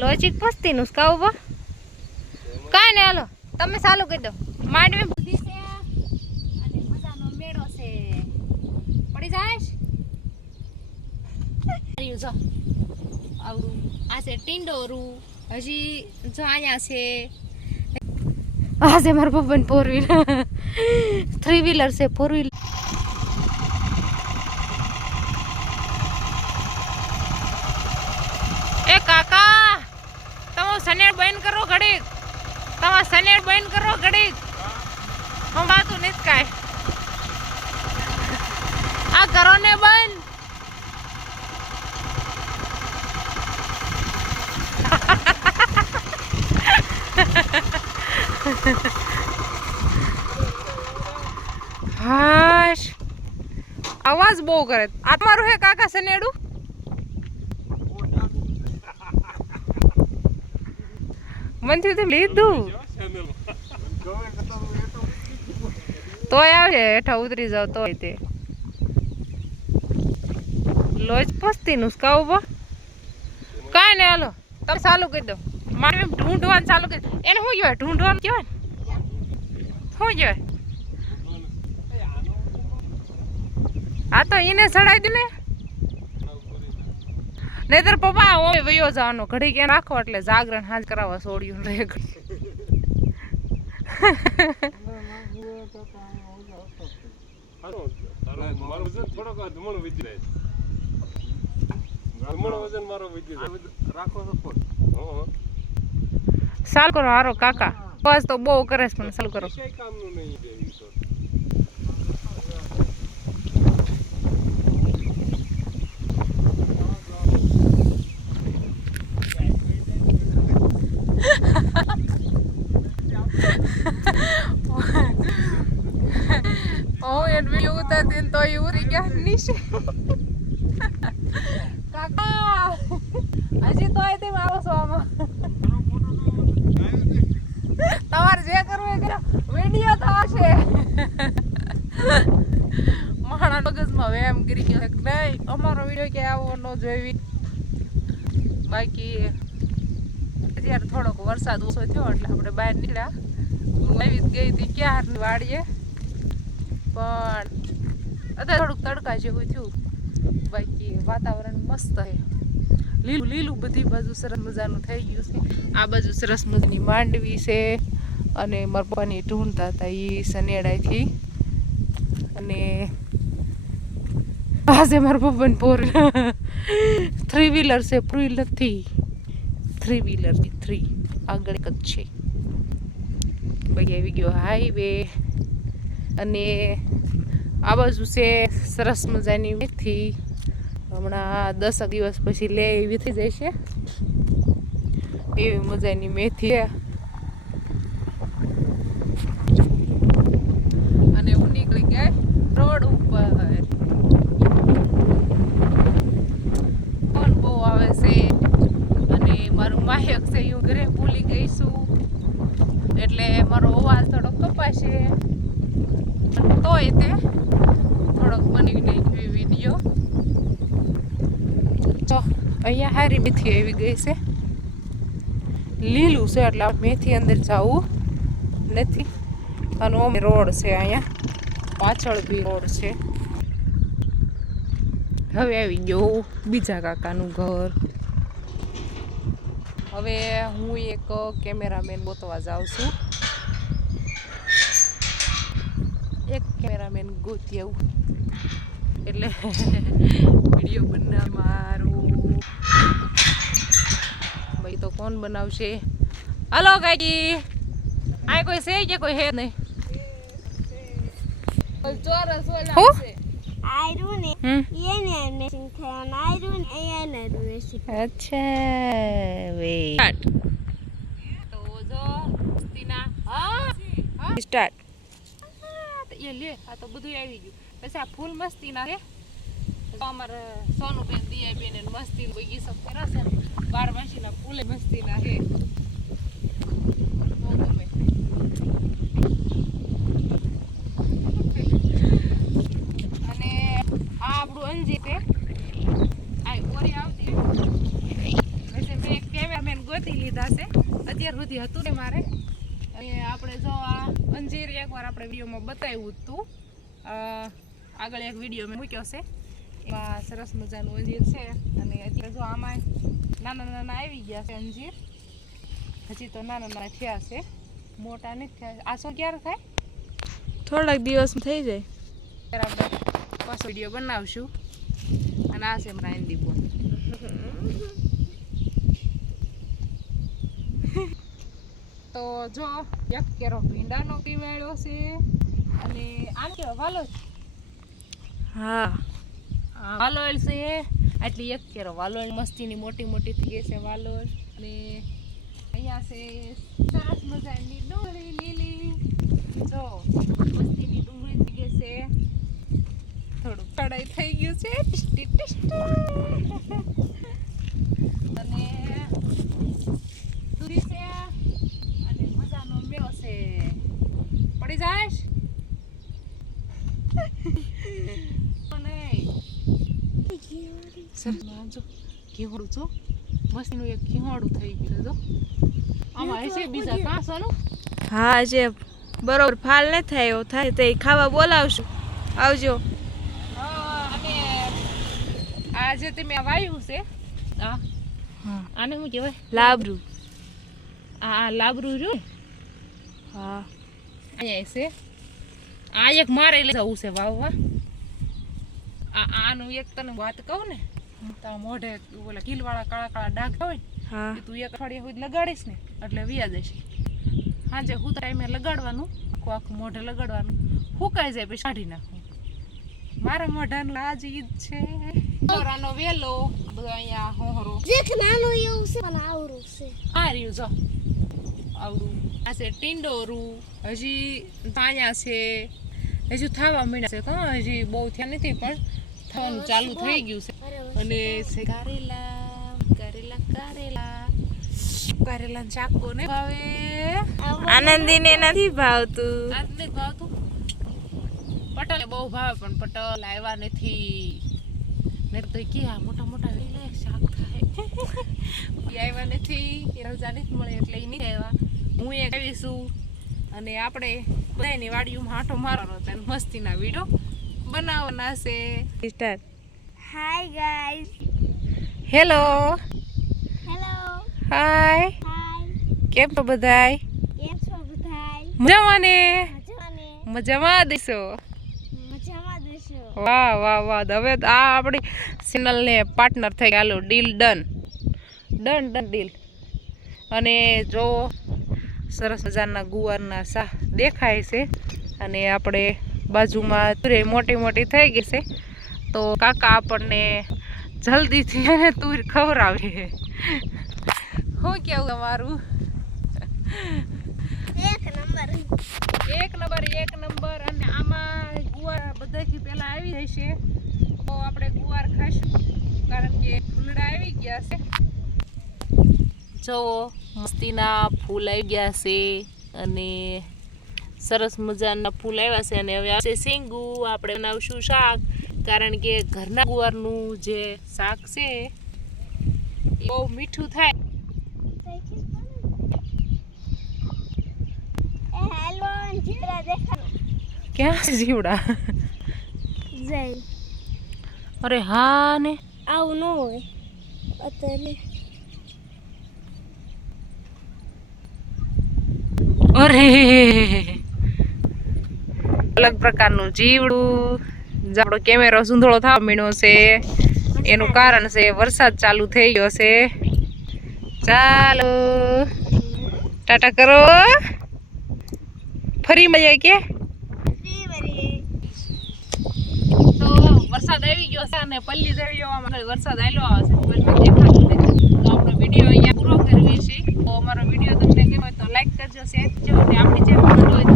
Logic ફસતી નું કહું બા કાંઈ ને હાલો. તમે ચાલુ કહી દો. માંડવી પડી જાય? ટીંડોરું. હજી જો અહીંયા છે. આ છે મારા પપ્પાની વ્હીલર થ્રી વ્હીલર છે ફોર વ્હીલર એ કાકા તમે સનેડ બંધ કરો ઘડીક તમે બંધ કરો, ઘડી. બાતું નથી કાંઈ. આ કરો ને બંધ. હાશ. અવાજ બહુ કરે. આ તમારું હે કાકા સનેડું મન થયું તું લીધું. તોય આવે હેઠા ઉતરી જાવ તોય તે. લોજ પસ્તીનું જ ઊભો કાંઈ નહીં, હાલો, તમે ચાલુ કરી દો. મારે ઢૂંઢવાનું ચાલુ કરી એને શું કહેવાય? ઢૂંઢવાનું કહેવાય ને? શું કહેવાય? આ તો એને ચડાવી દે ને. નહીતર પપ્પા ઓમે વયો જવાનો. ઘડી ક્યાં રાખો એટલે જાગરણ હાજ કરાવવા છોડ્યું રહે. મારું વજન થોડોક ધમણ વધી જાય ધમણ વજન મારો વધી જાય રાખો ફોન સાલ કરો હારો, કાકા. બસ તો બહુ કરે છે, પણ સાલ કરો. કામનું નહીં વી ઉતારતી તો એ ઉરી ગયા નીચે. કાકા! હજી તો તે આવો છો આમાં. તમારે જે કરવું એ કરો. વીડિયો તો આવશે મારા મગજમાં વેમ કરી ગયો નહીં, અમારો વીડિયો કે આવો ન જોઈવી બાકી જ્યારે થોડોક વરસાદ ઓછો થયો એટલે આપણે બહાર નીકળ્યા. હું આવી જ ગઈ હતી ક્યારની વાડીએ. પણ અત્યારે થોડુંક તડકા જેવું થયું. બાકી વાતાવરણ મસ્ત છે. લીલું લીલું બધી બાજુ સરસ મજાનું થઈ ગયું છે. આ બાજુ સરસ મજાની માંડવી છે અને મારા પપ્પાની ઢૂંઢતા હતા એ સનેડાથી અને પાસે મારા પપ્પાને પોર. થ્રી વ્હીલર છે ફોર વ્હીલર નથી થ્રી વ્હીલર થ્રી આગળ એક જ છે. ભાઈ, આવી ગયો હાઈવે અને આ બાજુ છે સરસ મજાની મેથી. હમણાં દસક દિવસ પછી લે એવી થઈ જાય છે. એવી મજાની મેથી છે અને હું નીકળી ગયા રોડ ઉપર ફોન બહુ આવે છે અને મારું માયક છે એ હું ઘરે ભૂલી ગઈ છું એટલે મારો અવાજ થોડો કપાશે તોય તે થોડોક બનાવી નાખ્યો વીડિયો તો અહીંયા હારી મેથી આવી ગઈ છે. લીલું છે એટલે મેથી અંદર જવું નથી. અને ઓમ રોડ છે અહીંયા. પાછળ બી રોડ છે. હવે આવી ગયો બીજા કાકાનું ઘર. હવે હું એક કેમેરામેન ગોતવા જાઉં છું. એક કેમેરામેન ગોતી આવું. એટલે વીડિયો બનાવવા મારું ભાઈ તો કોણ બનાવશે? હલો કાકી આ કોઈ છે કે કોઈ હે નહીં? ને ને હા. સ્ટાર્ટ લે આ તો બધું આવી ગયું. પછી આ ફૂલ મસ્તીના છે. તો અમારે સોનું બેન દિયા બેન એને મસ્તી બગીચો કર્યો છે. ને બાર માસીના ફૂલે મસ્તીના છે. બહુ ગમે. અને આ આપણું અંજી છે. આ આવતી એટલે મેં કેમેરામેન ગોતી લીધા છે. અત્યાર સુધી હતું ને મારે. અને આપણે જો આ અંજીર એકવાર આપણે વિડીયોમાં બતાવ્યું હતું. આગળ એક વીડિયો મેં મૂક્યો છે. એમાં સરસ મજાનું અંજીર છે. અને અત્યારે જો આમાં નાના નાના આવી ગયા છે અંજીર. હજી તો નાના નાના થયા છે. મોટા નથી થયા. આ શું ક્યારે થાય? થોડાક દિવસમાં થઈ જાય. ત્યારે આપણે પાછો વીડિયો બનાવશું. અને આ છે મારા બોલ તો જો એક કેરો ભીંડાનો પીવાળ્યો છે. અને આને કેવો વાલો? હા. આ વાલોળ છે. આટલી એક કેરો વાલોળ મસ્તીની મોટી મોટી થઈ છે વાલોલ. અને અહીંયા છે સરસ મજાની ડુંગળી લીલી. જો, મસ્તીની ડુંગળી થઈ ગઈ છે. થોડું કડાઈ થઈ ગયું છે. ટિસ્ટી, ટીસ્ટી. અને તુરી છે. અને મજાનો મેળો છે. પડી જાય? નહીં. સરસ જો મસ્તીનું એક ખીવાડું થઈ ગયું જો આમાં હશે બીજા કાંસોનું હા, જે બરોબર ફાલ ન થાય, એવો થાય તો ખાવા બોલાવશું. આવજો. અને આ જે તમે વાયું છે આ આને શું કહેવાય લાબરું. આ લાબરું જો હા. અહીંયા છે આ એક મારે જવું છે, વાવવા. આનું એક તને વાત કહું ને તારા મોઢે ઓલા કિલવાળા કાળા કાળા ડાઘ હોય ને હા. તું એક અઠવાડિયા સુધી લગાડીશ ને એટલે વ્યાજ જશે. સાંજે હું ટાઈમે લગાડવાનું આખું આખું મોઢે લગાડવાનું હુકાઈ જાય પછી કાઢી નાખું. મારા મોઢાનું આજ ઈદ છે. દોરાનો વેલો બધો અહીંયા હોહરો. એક નાનો એવું છે પણ આવરું છે. આ રહ્યું જો. આવરું. આ છે ટીંડોરું હજી તાયા છે. હજુ થવા માંડ્યા છે. હા હજી બહુ થયા નથી પણ થવાનું ચાલુ થઈ ગયું છે. અને કારેલા કારેલા કારેલા. કારેલા ચાકો ને ભાવે. આનંદીને નથી ભાવતું. નથી ભાવતું. પટલ બહુ ભાવે પણ પટલ આવ્યા નથી. ને તો કે આ મોટા મોટા લઈ લે શાક થાય આવ્યા નથી રજા નથી મળે એટલે એ નહીં આવ્યા હું એ આવીશું અને આપણે બધાની વાડીઓમાં હાંટો મારવાનો હતો અને મસ્તીના વીડિયો બનાવવાના છે. Start hi guys hello hello hi કેમ છો બધાય? કેમ છો બધાય? મજામાં ને મજામાં દેશો. વાહ વાહ વાહ. હવે તો આ આપણી ચેનલને પાર્ટનર થઈ ગયા deal done done done deal અને જો સરસ મજાના ગુવારના શાહ દેખાય છે. અને આપણે બાજુમાં તુરે મોટી મોટી થઈ ગઈ છે. તો કાકા આપણને જલ્દીથી એને તુર ખવડાવે શું કેવું તમારું એક નંબર. એક નંબર એક નંબર. અને આમાં ગુવાર બધાથી પહેલાં આવી જશે તો આપણે ગુવાર ખાઈશું. કારણ કે ફૂલડા આવી ગયા છે. જો મસ્તીના ફૂલ આવી ગયા છે અને સરસ મજાના ફૂલ આવ્યા છે અને હવે આવશે સિંગુ. આપણે બનાવશું શાક. કારણ કે ઘરના ગુવારનું જે શાક છે બહુ મીઠું થાય. ક્યાં છે જીવડા? અરે હા ને. આવું ન હોય. અત્યારે અરે અલગ પ્રકારનું જીવડું આપણો કેમેરો સુંધળો થવા મીણો છે. એનું કારણ છે વરસાદ ચાલુ થઈ ગયો છે. ચાલો. ટાટા કરો. ફરી મળીએ કે? તો વરસાદ આવી ગયો છે અને પલ્લી જેવી જોવામાં વરસાદ આવ્યો આવે છે. તો આપણો વીડિયો અહીંયા પૂરો કરીએ છે તો અમારો વીડિયો તમને ગમ્યો હોય તો લાઈક કરજો શેર કરજો અને આપણી ચેનલ હોય તો